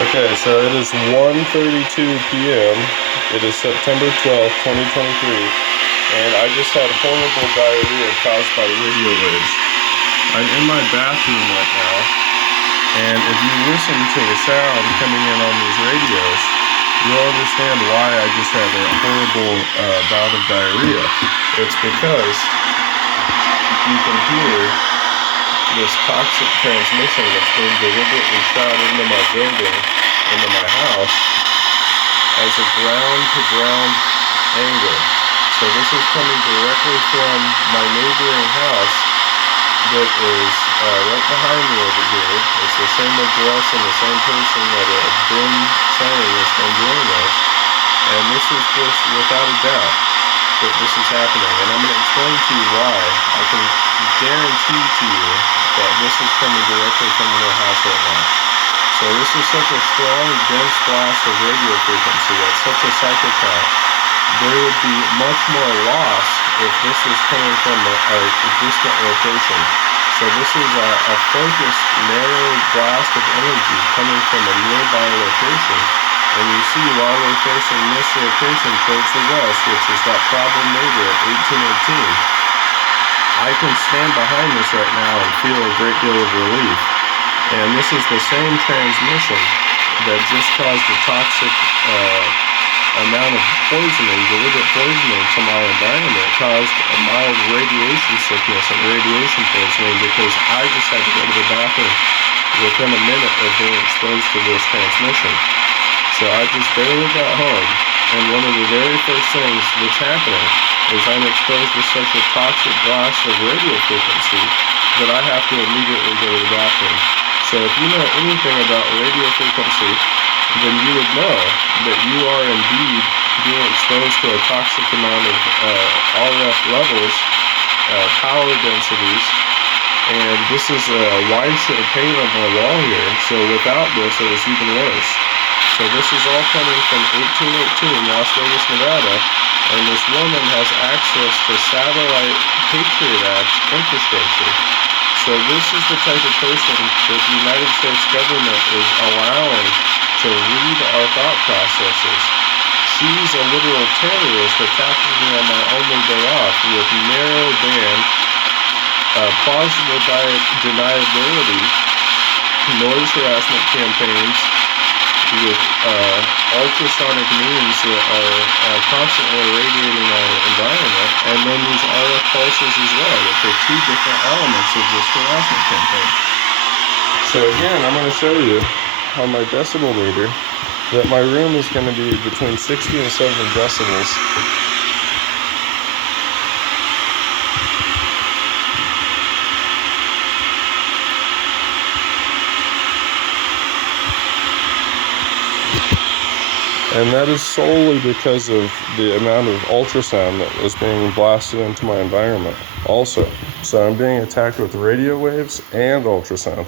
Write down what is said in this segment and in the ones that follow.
Okay, so it is 1:32 p.m. It is September 12th, 2023, and I just had horrible diarrhea caused by radio waves. I'm in my bathroom right now, and if you listen to the sound coming in on these radios, you'll understand why I just had a horrible bout of diarrhea. It's because you can hear this toxic transmission that's being deliberately shot into my building, into my house, as a ground-to-ground angle. So this is coming directly from my neighboring house that is right behind me over here. It's the same address and the same person that had been saying has been doing this. And this is just without a doubt that this is happening. And I'm going to explain to you why. I can guarantee to you that this is coming directly from her house right now. So this is such a strong, dense blast of radio frequency at such a cycle count. There would be much more loss if this was coming from a distant location. So this is a focused, narrow blast of energy coming from a nearby location. And you see, while we're facing this location towards the west, which is that problem neighbor at 1818, I can stand behind this right now and feel a great deal of relief. And this is the same transmission that just caused a toxic amount of poisoning, deliberate poisoning to my environment, caused a mild radiation sickness and radiation poisoning because I just had to go to the bathroom within a minute of being exposed to this transmission. So I just barely got home, and one of the very first things that's happening is I'm exposed to such a toxic blast of radio frequency that I have to immediately go to the bathroom. So if you know anything about radio frequency, then you would know that you are indeed being exposed to a toxic amount of RF levels, power densities, and this is a wide show paint on my wall here, so without this it was even worse. So this is all coming from 1818 Las Vegas, Nevada, and this woman has access to satellite Patriot Act infrastructure. So this is the type of person that the United States government is allowing to read our thought processes. She's a literal terrorist attacking me on my only day off with narrow band, plausible deniability, noise harassment campaigns, with ultrasonic means that are constantly irradiating our environment, and then these RF pulses as well, which are two different elements of this harassment campaign. So again, I'm going to show you on my decibel meter that my room is going to be between 60 and 70 decibels. And that is solely because of the amount of ultrasound that was being blasted into my environment also. So I'm being attacked with radio waves and ultrasound.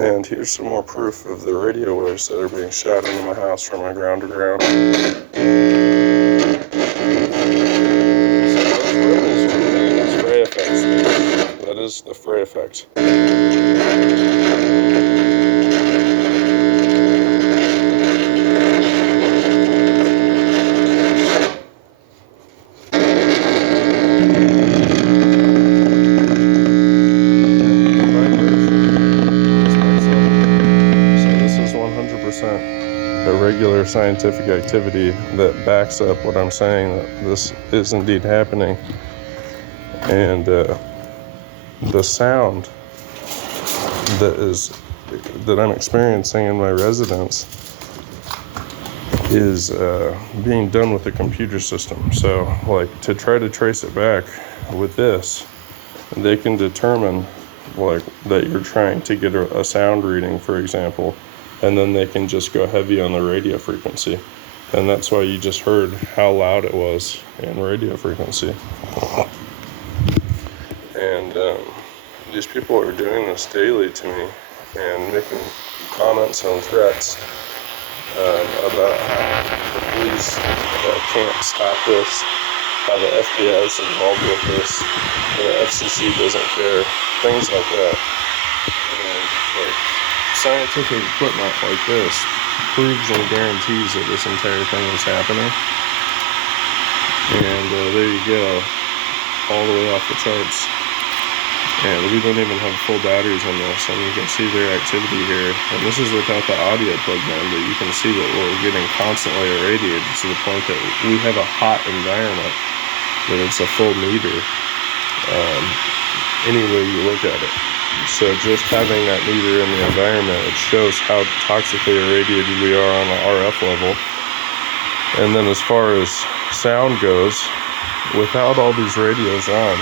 And here's some more proof of the radio waves that are being shot into my house from my ground to ground. So those ripples from the Frey effects. That is the Frey effect. regular scientific activity that backs up what I'm saying, that this is indeed happening. And the sound that I'm experiencing in my residence is being done with a computer system. So, like, to try to trace it back with this, they can determine, like, that you're trying to get a sound reading, for example, and then they can just go heavy on the radio frequency. And that's why you just heard how loud it was in radio frequency. And these people are doing this daily to me and making comments and threats about how the police can't stop this, how the FBI is involved with this, and the FCC doesn't care, things like that. And, like, scientific equipment like this proves and guarantees that this entire thing is happening. And there you go, all the way off the charts. And we don't even have full batteries on this, and you can see their activity here. And this is without the audio plugged in, but you can see that we're getting constantly irradiated to the point that we have a hot environment, that it's a full meter, any way you look at it. So just having that meter in the environment, it shows how toxically irradiated we are on the RF level. And then as far as sound goes, without all these radios on,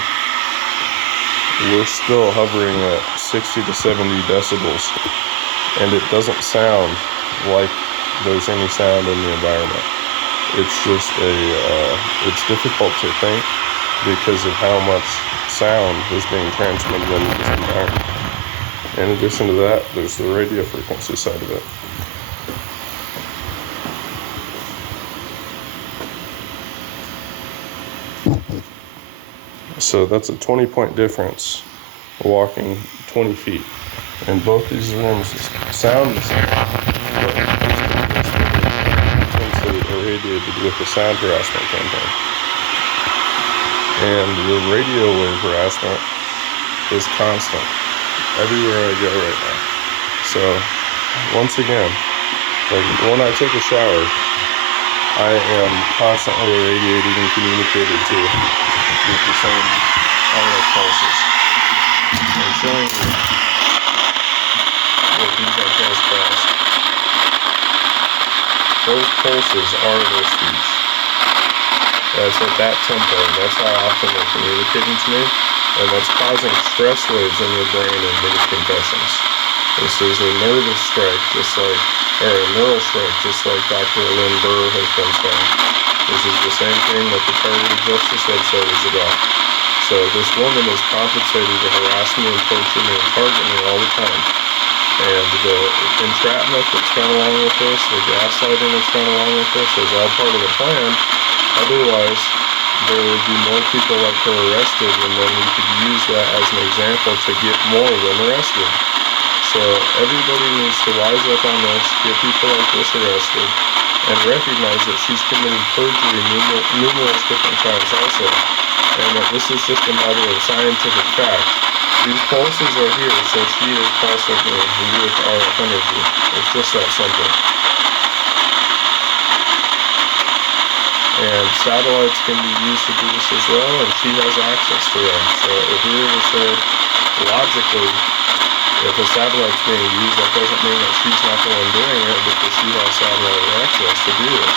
we're still hovering at 60 to 70 decibels, and it doesn't sound like there's any sound in the environment. It's just it's difficult to think because of how much sound is being transmitted into this environment. In addition to that, there's the radio frequency side of it. So that's a 20-point difference walking 20 feet. And both these rooms sound the same, but intensely irradiated with the sound harassment campaign. And the radio wave harassment is constant everywhere I go right now. So, once again, like when I take a shower, I am constantly irradiated and communicated to with the same RF pulses. I'm showing you what these antennas cross. Those pulses are their speech. That's at that tempo. That's how often they're communicating to me, and that's causing stress waves in your brain and many concussions. This is a nervous strike, or a neural strike, just like Dr. Lynn Burr has been saying. This is the same thing that the targeted justice website is about. So this woman is compensating to harass me and torture me and target me all the time. And the entrapment that's gone along with this, the gaslighting that's gone along with this, is all part of the plan. Otherwise, there would be more people like her arrested, and then we could use that as an example to get more of them arrested. So everybody needs to wise up on this, get people like this arrested, and recognize that she's committed perjury numerous different times also. And that this is just a matter of scientific fact. These pulses are here, so she is pulsing with RF energy. It's just that simple. And satellites can be used to do this as well, and she has access to them. So if we were to say, logically, if a satellite's being used, that doesn't mean that she's not the one doing it, because she has satellite access to do this.